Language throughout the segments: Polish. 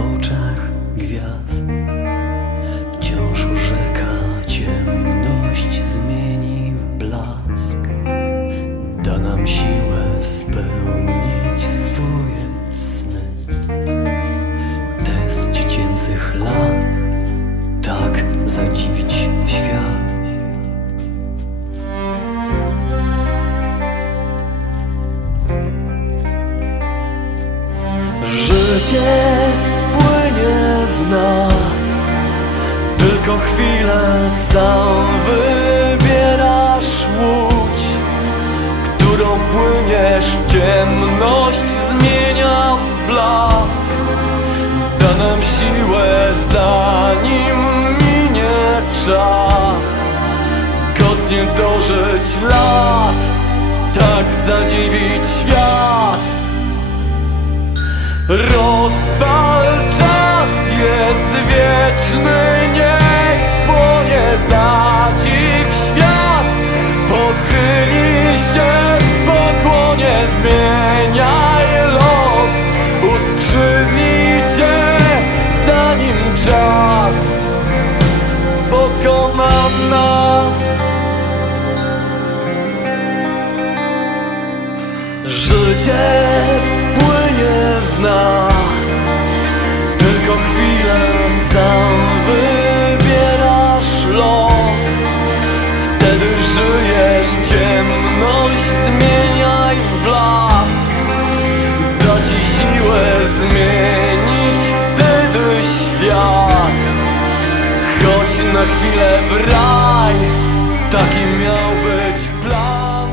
oczach gwiazd. Wciąż rzeka ciemność zmieni w blask. Da nam siłę spełnić swoje sny. Test dziecięcych lat, tak zadziwić sam wybierasz łódź Którą płyniesz. Ciemność zmienia w blask. Da nam siłę zanim minie czas. Godnie dożyć lat Tak zadziwić świat. Rozpal czas jest wieczny, na chwilę w raj Taki miał być plan.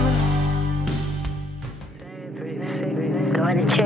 Going to